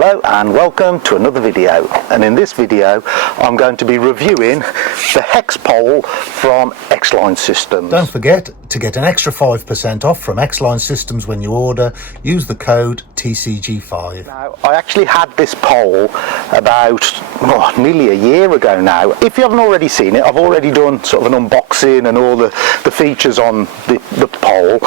Hello and welcome to another video, and in this video I'm going to be reviewing the hex pole from X-Line Systems. Don't forget to get an extra 5% off from X-Line Systems when you order. Use the code TCG5. Now, I actually had this pole about nearly a year ago now. If you haven't already seen it, I've already done sort of an unboxing and all the features on the pole.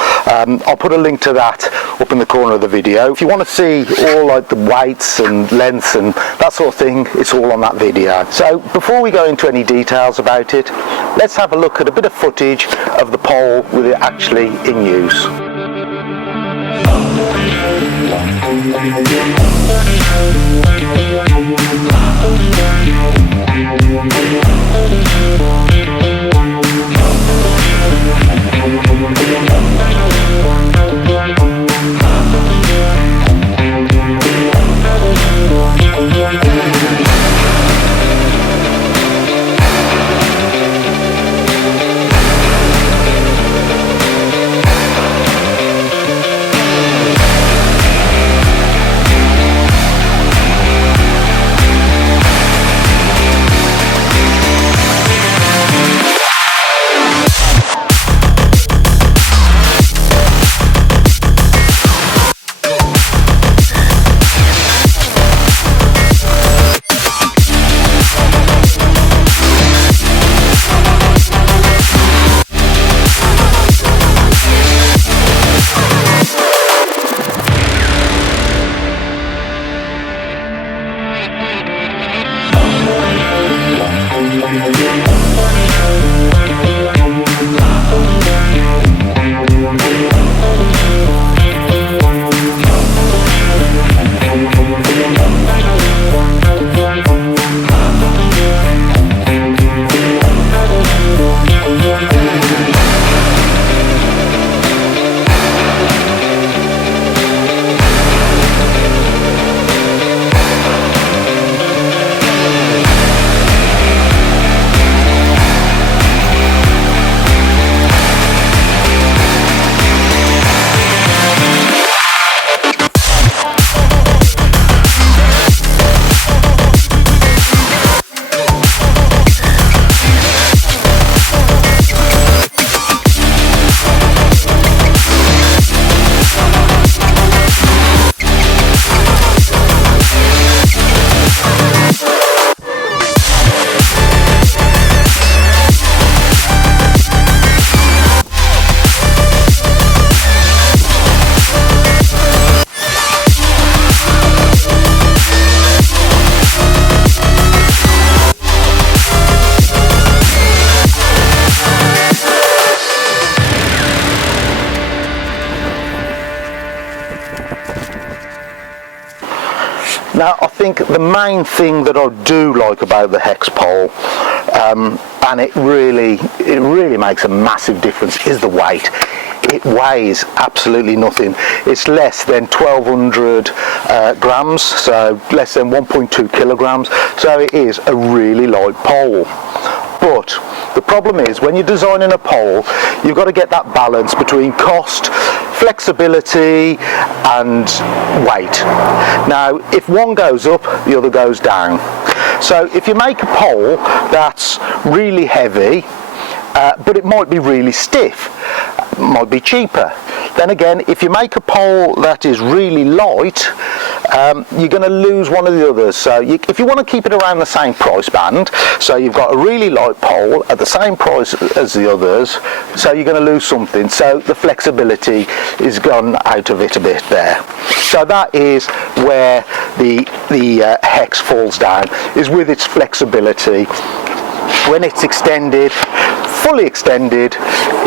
I'll put a link to that up in the corner of the video. If you want to see all like the weights and lengths and that sort of thing, it's all on that video. So before we go into any details about it, let's have a look at a bit of footage of the pole with it actually in use. Now, I think the main thing that I do like about the hex pole, and it really makes a massive difference, is the weight. It weighs absolutely nothing. It's less than 1200 grams, so less than 1.2 kilograms. So it is a really light pole. But the problem is, when you're designing a pole, you've got to get that balance between cost, flexibility and weight. Now, if one goes up, the other goes down. So if you make a pole that's really heavy, but it might be really stiff, might be cheaper. Then again, if you make a pole that is really light, you're going to lose one of the others. So if you want to keep it around the same price band, so you've got a really light pole at the same price as the others, so you're going to lose something. So the flexibility is gone out of it a bit there. So that is where the hex falls down, is with its flexibility. When it's extended, fully extended,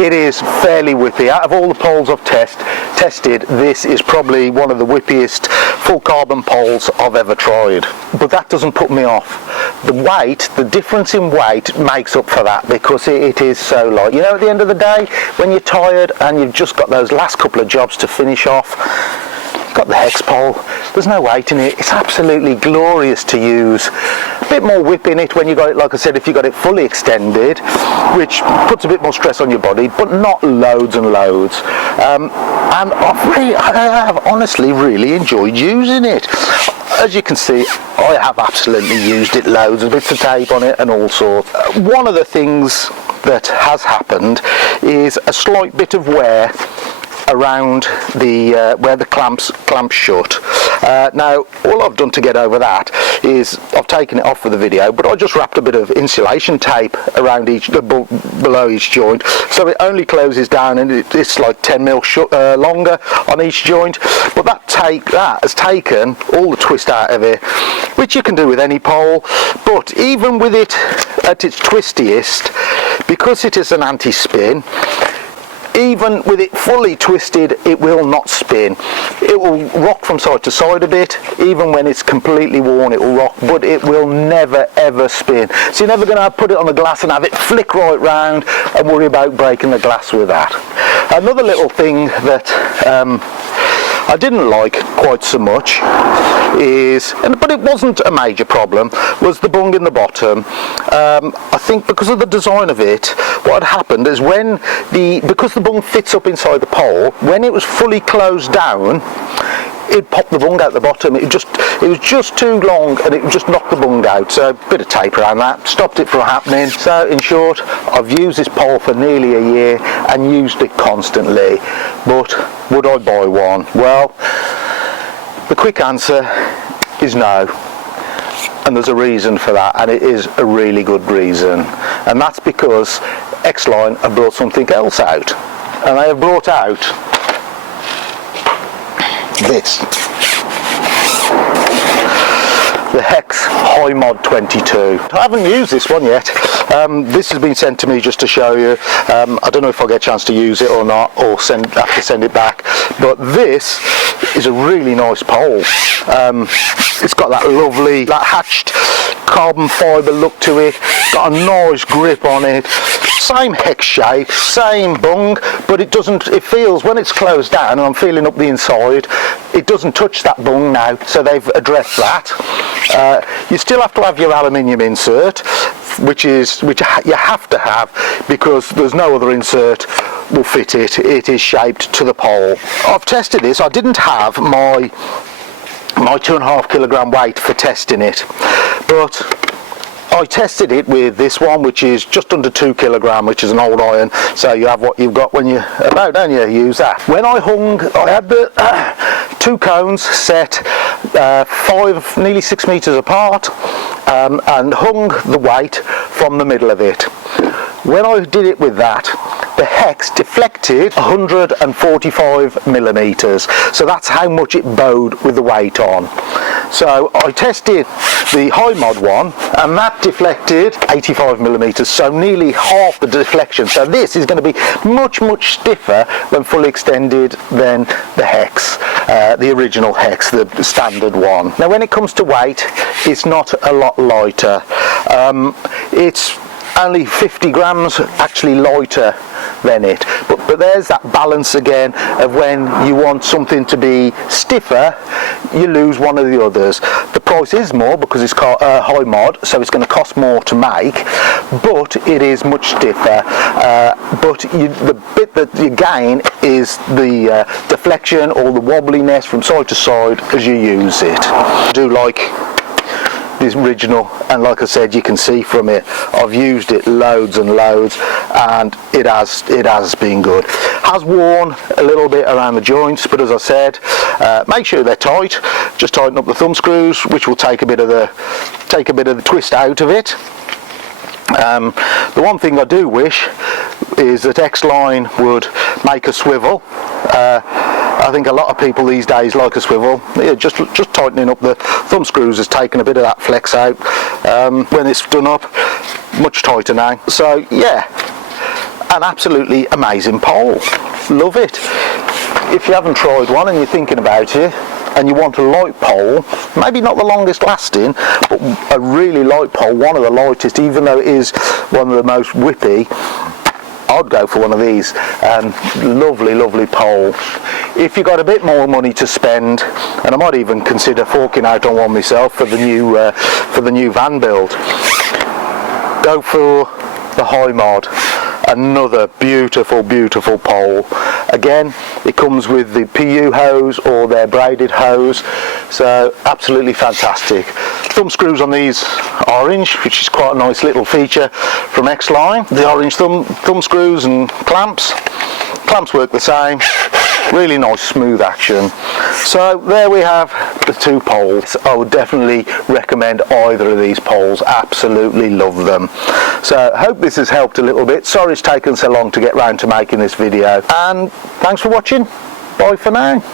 it is fairly whippy. Out of all the poles I've tested, this is probably one of the whippiest full carbon poles I've ever tried. But that doesn't put me off. The weight, the difference in weight makes up for that, because it is so light. You know, at the end of the day, when you're tired and you've just got those last couple of jobs to finish off, got the hex pole, there's no weight in it, it's absolutely glorious to use. A bit more whip in it when you got it, like I said, if you got it fully extended, which puts a bit more stress on your body, but not loads and loads. And I have honestly really enjoyed using it. as you can see, I have absolutely used it loads, with bits of tape on it and all sorts. One of the things that has happened is a slight bit of wear around the where the clamps shut. Now all I've done to get over that is I've taken it off for the video, but I just wrapped a bit of insulation tape around below each joint, so it only closes down, and it's like 10 mil longer on each joint. But that has taken all the twist out of it, which you can do with any pole. But even with it at its twistiest, because it is an anti-spin, even with it fully twisted, it will not spin. It will rock from side to side a bit. Even when it's completely worn, it will rock, but it will never ever spin. So you're never going to put it on the glass and have it flick right round and worry about breaking the glass with that. Another little thing that I didn't like quite so much but it wasn't a major problem, was the bung in the bottom. I think because of the design of it, what had happened is because the bung fits up inside the pole, when it was fully closed down, it popped the bung out the bottom. It was just too long, and it just knocked the bung out. So a bit of tape around that stopped it from happening. So in short, I've used this pole for nearly a year and used it constantly. But would I buy one? Well, the quick answer is no. And there's a reason for that, and it is a really good reason. And that's because X-Line have brought something else out. And they have brought out this, the Hex HiMod 22. I haven't used this one yet. This has been sent to me just to show you. I don't know if I'll get a chance to use it or not, or have to send it back, but this is a really nice pole. It's got that hatched carbon fibre look to it, got a nice grip on it, same hex shape, same bung, but it feels, when it's closed down and I'm feeling up the inside, it doesn't touch that bung now, so they've addressed that. You still have to have your aluminium insert, which you have to have, because there's no other insert will fit it. It is shaped to the pole. I've tested this. I didn't have my 2.5 kilogram weight for testing it, but I tested it with this one, which is just under 2 kilogram, which is an old iron. So you have what you've got when you're about, don't you? Use that. When I hung, I had the 2 cones set 5, nearly 6 meters apart, and hung the weight from the middle of it. When I did it with that, the hex deflected 145 millimeters. So that's how much it bowed with the weight on. So I tested the HiMod one, and that deflected 85 millimeters, so nearly half the deflection. So this is going to be much, much stiffer when fully extended than the hex, the original hex, the standard one. Now when it comes to weight, it's not a lot lighter. It's only 50 grams actually lighter than it, but there's that balance again of when you want something to be stiffer, you lose one of the others. The price is more because it's called HiMod, so it's going to cost more to make, but it is much stiffer. But the bit that you gain is the deflection or the wobbliness from side to side as you use it. I do like this original, and like I said, you can see from it, I've used it loads and loads, and it has been good. Has worn a little bit around the joints, but as I said, make sure they're tight. Just tighten up the thumb screws, which will take a bit of the twist out of it. The one thing I do wish is that X-Line would make a swivel. I think a lot of people these days like a swivel. Yeah, just tightening up the thumb screws has taken a bit of that flex out. When it's done up, much tighter now. So yeah, an absolutely amazing pole. Love it. If you haven't tried one and you're thinking about it, and you want a light pole, maybe not the longest lasting, but a really light pole, one of the lightest, even though it is one of the most whippy, I'd go for one of these. Lovely, lovely pole. If you've got a bit more money to spend, and I might even consider forking out on one myself for the new van build, go for the HiMod. another beautiful pole. Again, it comes with the PU hose or their braided hose, so absolutely fantastic. Thumb screws on these orange, which is quite a nice little feature from X-Line. The orange thumb screws and clamps work the same. Really nice smooth action. So there we have the two poles. I would definitely recommend either of these poles. Absolutely love them. So hope this has helped a little bit. Sorry it's taken so long to get round to making this video, and thanks for watching. Bye for now.